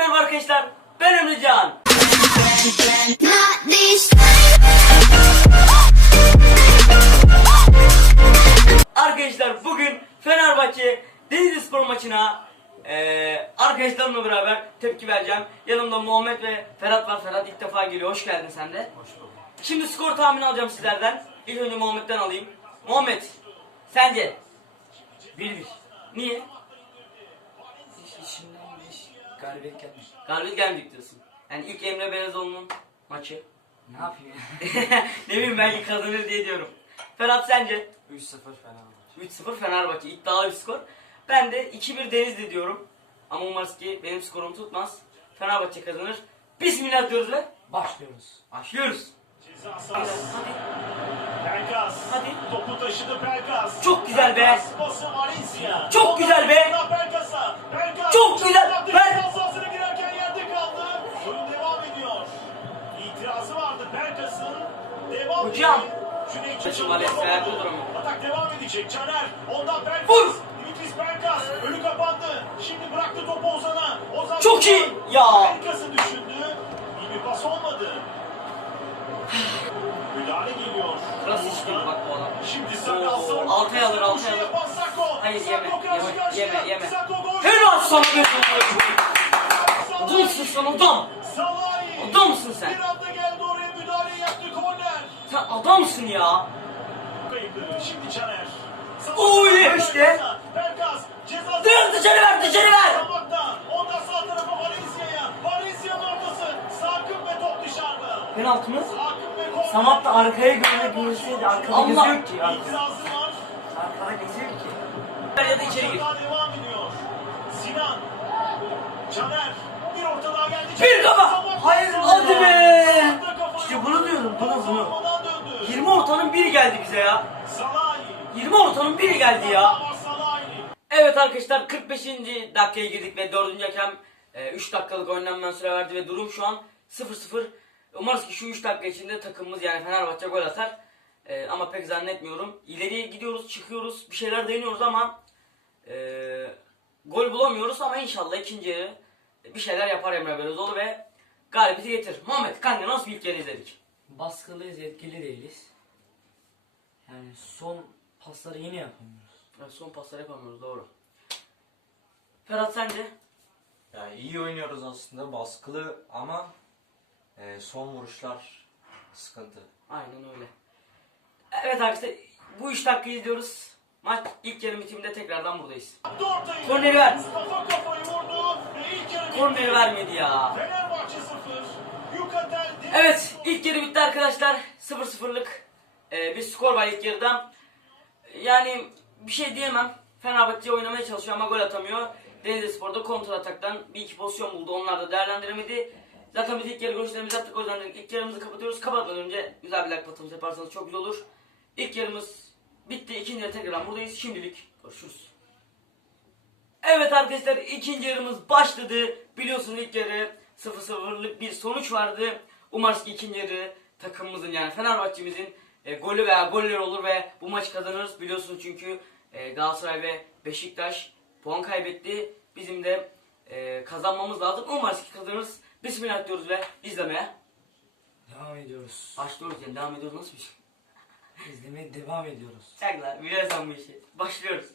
merhaba arkadaşlar. Ben Emrecan. Arkadaşlar bugün Fenerbahçe Denizli Spor maçına eee arkadaşlarımla beraber tepki vereceğim. Yanımda Muhammed ve Ferhat var. Ferhat ilk defa geliyor. Hoş geldin sen de. Hoş bulduk. Şimdi skor tahmini alacağım sizlerden. İlk önce Muhammed'den alayım. Muhammed, sence? 1-1. Niye? Galibiyet gelmiş. Galibiyet gelmeyecek diyorsun. Yani ilk Emre Belezoğlu'nun maçı. Ne yapayım ya? ne bileyim belki kazanır diye diyorum. Ferhat sence? 3-0 Fenerbahçe. 3-0 Fenerbahçe iddialı bir skor. Ben de 2-1 Denizli diyorum. Ama umarız ki benim skorum tutmaz. Fenerbahçe kazanır. Bismillah diyoruz ve Başlıyoruz. başlıyoruz. Ceza Hadi. sahası. Pelkas. Hadi. Topu taşıdı Pelkas. Çok güzel be. Pelkas. Çok güzel be. Pelkas'a. Pelkas. Çok güzel. Ediyor. Cüneyt topu. ayakta duramıyor. Atak devam edecek. Caner. Ondan Pelkas. Vur. Dimitris Pelkas. Önü kapandı. Şimdi bıraktı topu Ozan'a. Ozan Çok iyi. Ya. Pelkas'ı düşündü. İyi bir pas olmadı. Müdahale geliyor. Nasıl istiyor bak bu adam. Şimdi Sakal Oo, savunma altaya alır, altaya alır. Hayır, yeme, yeme, yeme, yeme. Helal sana be. Adamsın sen adam. Adamsın sen. Bir anda geldi oraya müdahale yaptı korner. Sen adamsın ya. Şimdi Caner. Oy, işte. Pelkas. Ceza Dur, dışarı ver, dışarı ver. Ondan sağ tarafa Valencia'ya. Valencia'nın ortası. Sakıp ve top dışarıda. Penaltı mı? Samat da arkaya görmek görseydi arkada Allah. gözü yok ki. Arkada, İtirazı var. arkada gözü yok ki. Ya da içeri gir. Devam ediyor. Sinan. Caner. Bir orta daha geldi. Bir kafa. Hayır, hadi be. İşte bunu diyorum, bunu, bunu. Savunmadan döndü. 20 ortanın biri geldi bize ya. Salahi. 20 ortanın biri geldi ya. Evet arkadaşlar 45. dakikaya girdik ve 4. hakem 3 dakikalık oynanmayan süre verdi ve durum şu an 0-0. Umarız ki şu 3 dakika içinde takımımız yani Fenerbahçe gol atar. E, ama pek zannetmiyorum. İleriye gidiyoruz, çıkıyoruz, bir şeyler deniyoruz ama e, gol bulamıyoruz ama inşallah ikinci yarı bir şeyler yapar Emre Belözoğlu ve galibiyeti getir. Muhammed Kanka nasıl bir ilk yarı izledik? Baskılıyız, etkili değiliz. Yani son pasları yine yapamıyoruz. Evet, son paslar yapamıyoruz doğru. Ferhat sence? Yani iyi oynuyoruz aslında baskılı ama e, son vuruşlar sıkıntı. Aynen öyle. Evet arkadaşlar bu 3 dakika izliyoruz. Maç ilk yarı bitiminde tekrardan buradayız. Korneri ver. Mustafa kafayı vurdu ve ilk yarı Korneri vermedi ya. Fenerbahçe 0. Yukatel. Evet ilk yarı bitti arkadaşlar. 0-0'lık e, bir skor var ilk yarıda. Yani bir şey diyemem. Fenerbahçe oynamaya çalışıyor ama gol atamıyor. Denizli Spor'da kontra ataktan bir iki pozisyon buldu. Onlar da değerlendiremedi. Zaten biz ilk yarı görüşlerimizi yaptık. O yüzden ilk yarımızı kapatıyoruz. Kapatmadan önce güzel bir like patlaması yaparsanız çok güzel olur. İlk yarımız bitti. İkinci yarı tekrardan buradayız. Şimdilik görüşürüz. Evet arkadaşlar ikinci yarımız başladı. Biliyorsunuz ilk yarı 0-0'lık bir sonuç vardı. Umarız ki ikinci yarı takımımızın yani Fenerbahçe'mizin e, golü veya goller olur ve bu maçı kazanırız. Biliyorsunuz çünkü e, Galatasaray ve Beşiktaş puan kaybetti. Bizim de e, kazanmamız lazım. Umarız ki kazanırız. Bismillah diyoruz ve izlemeye Devam ediyoruz. başlıyoruz. Yani devam ediyoruz nasıl bir şey? İzlemeye devam ediyoruz. Çakla biliyorsan bu işi. Başlıyoruz.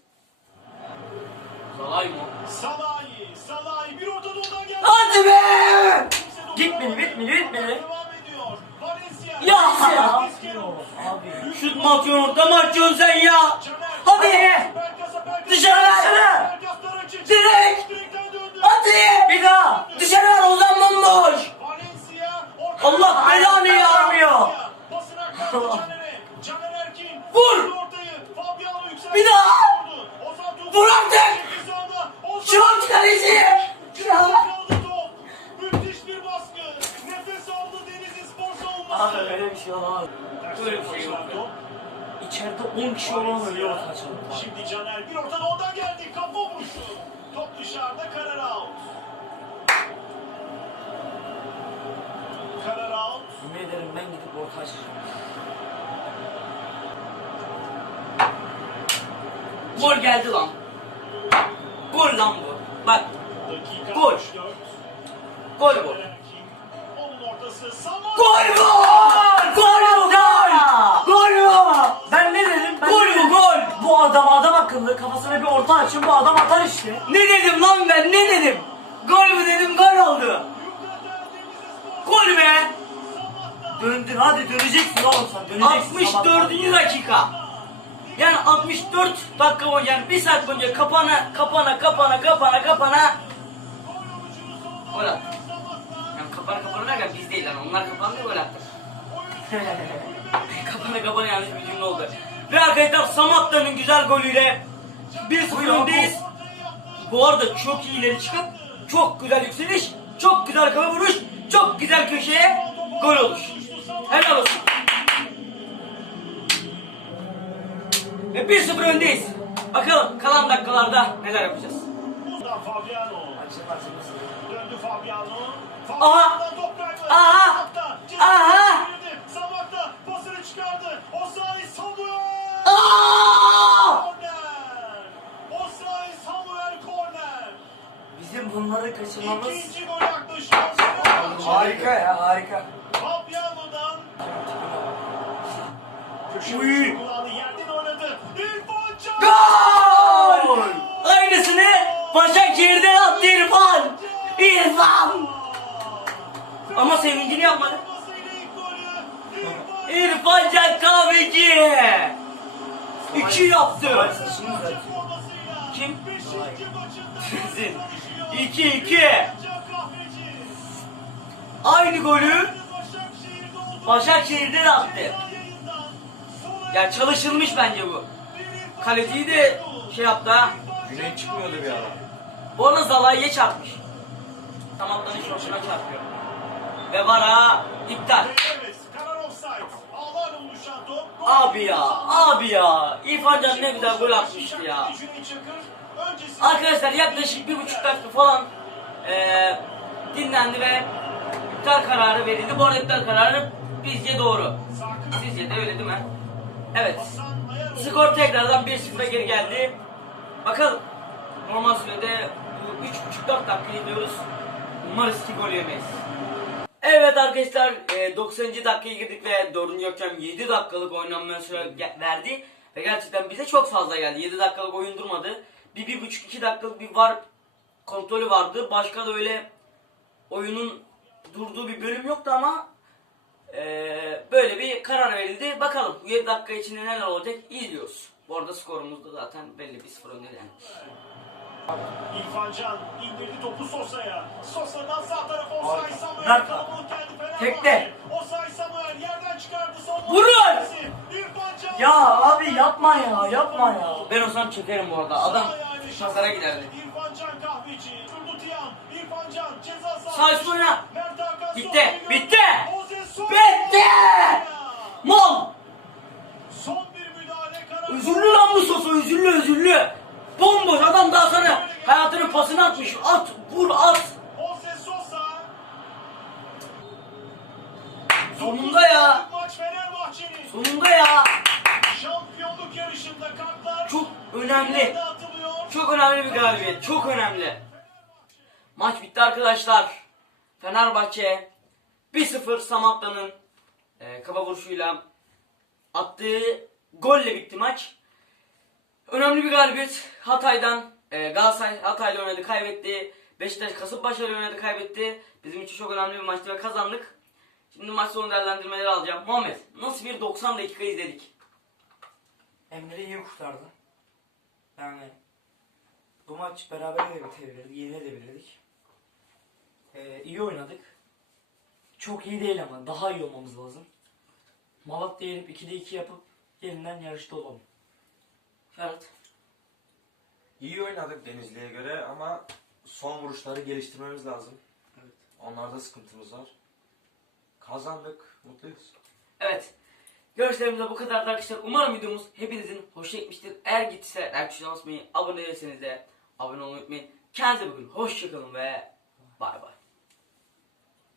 Zalay mı? Salahi. Salahi bir orta doğudan geldi. Hadi be! Kimse dokunamadı. Gitmedi, bitmedi, bitmedi. Devam ediyor. Valencia. Ya! Ne Valencia. yapıyor abi? Şut mu atıyorsun orada mı sen ya? Hadi! Dışarı açık. Direkt! Hadi! Bir daha! Şey olamaz. Böyle bir şey yok. Top. İçeride 10 kişi olan öyle orta açalım. Şimdi Caner bir ortada ondan geldi. Kafa vuruşu. Top dışarıda karar out. Karar out. Yemin ederim ben gidip orta açacağım. Gol geldi lan. Gol lan bu. Bak Gol. 64. Gol bu. Gol bu! Gol mu gol? Gol mu? Ben ne dedim? Ben Gol ne bu dedim? gol! Bu adam adam akıllı kafasına bir orta açın bu adam atar işte. Ne dedim lan ben ne dedim? Gol mü dedim gol oldu. Gol be! Döndün hadi döneceksin oğlum sen döneceksin. 64. dakika. Yani 64 dakika boyunca yani bir saat boyunca kapana kapana kapana kapana kapana gol attı. Yani kapana kapana derken biz değil yani onlar kapandı gol attı. kapana kapana yanlış bir cümle oldu. Ve arkadaşlar Samatta'nın güzel golüyle 1-0 öndeyiz. Bu arada çok iyi ileri çıkıp çok güzel yükseliş, çok güzel kafa vuruş, çok güzel köşeye gol oluş. Helal olsun. Ve 1-0 öndeyiz. Bakalım kalan dakikalarda neler yapacağız. Aha! Aha! Aha! pasını çıkardı. Osay Samuel. Aa! Korner. Osay Samuel korner. Bizim bunları kaçırmamız harika ya harika. Fabiano'dan köşe Uy. Gol! Aynısını Başakşehir'den attı İrfan. İrfan! Ama sevincini yapmadı. İrfan Can Kahveci. İki yaptı. Kim? Sizin. konuşuyor. İki iki. Can Kahveci. Aynı golü Başakşehir'de Başakşehir'den attı. Ya çalışılmış bence bu. Kaleciyi de şey yaptı ha. Güney çıkmıyordu bir ara. Bu arada Zalai'ye çarpmış. Tamamlanış hoşuna çarpıyor. Ve var ha iptal. Abi ya, abi ya. İrfan Can ne güzel gol atmıştı ya. Arkadaşlar yaklaşık bir buçuk dakika falan eee, dinlendi ve iptal kararı verildi. Bu arada iptal kararı bizce doğru. Sizce de öyle değil mi? Evet. Skor tekrardan 1-0'a geri geldi. Bakalım. Normal sürede bu 3,5-4 dakika izliyoruz. Umarız ki gol yemeyiz. Evet arkadaşlar e, 90. dakikaya girdik ve 4. hakem 7 dakikalık oynanmaya süre verdi. Ve gerçekten bize çok fazla geldi. 7 dakikalık oyun durmadı. Bir, bir buçuk, iki dakikalık bir var kontrolü vardı. Başka da öyle oyunun durduğu bir bölüm yoktu ama ee, böyle bir karar verildi. Bakalım bu 7 dakika içinde neler olacak izliyoruz. Bu arada skorumuz da zaten belli bir sıfır önde yani. İrfan Can indirdi topu Sosa'ya. Sosa'dan sağ tarafa Osay. Samuel. Kalabalık geldi Fenerbahçe. Tekte. Osay Samuel yerden çıkardı. Son Vurun! İrfan. Ya abi yapma ya yapma ya. Ben olsam çekerim bu arada. Adam pazara giderdi. İrfan Can kahveci. Turdu Tiyan. İrfan Can ceza sahası. Sağ Bitti, bitti. Bitti. Mal! Son bir müdahale karar. Üzüllü lan bu sosu üzüllü üzüllü. Bomboş adam daha sana hayatının pasını atmış. At vur at. Sonunda ya. Sonunda ya. Şampiyonluk yarışında kartlar Çok önemli. Çok önemli bir galibiyet. Çok önemli. Maç bitti arkadaşlar. Fenerbahçe 1-0 Samatta'nın e, kafa vuruşuyla attığı golle bitti maç. Önemli bir galibiyet. Hatay'dan e, Galatasaray Hatay'la oynadı kaybetti. Beşiktaş Kasımpaşa'yla oynadı kaybetti. Bizim için çok önemli bir maçtı ve kazandık. Şimdi maç sonu değerlendirmeleri alacağım. Muhammed nasıl bir 90 dakika izledik? Emre iyi kurtardı. Yani bu maç beraber de bitebilirdi, yenilebilirdik. Ee, iyi oynadık. Çok iyi değil ama daha iyi olmamız lazım. Malatya yenip 2'de 2 yapıp yeniden yarışta olalım. Evet. İyi oynadık Denizli'ye göre ama son vuruşları geliştirmemiz lazım. Evet. Onlarda sıkıntımız var. Kazandık, mutluyuz. Evet. Görüşlerimiz de bu kadar arkadaşlar. Umarım videomuz hepinizin hoşuna gitmiştir. Eğer gittiyse like tuşuna basmayı, abone değilseniz de abone olmayı unutmayın. Kendinize bakın. Hoşçakalın ve bay bay.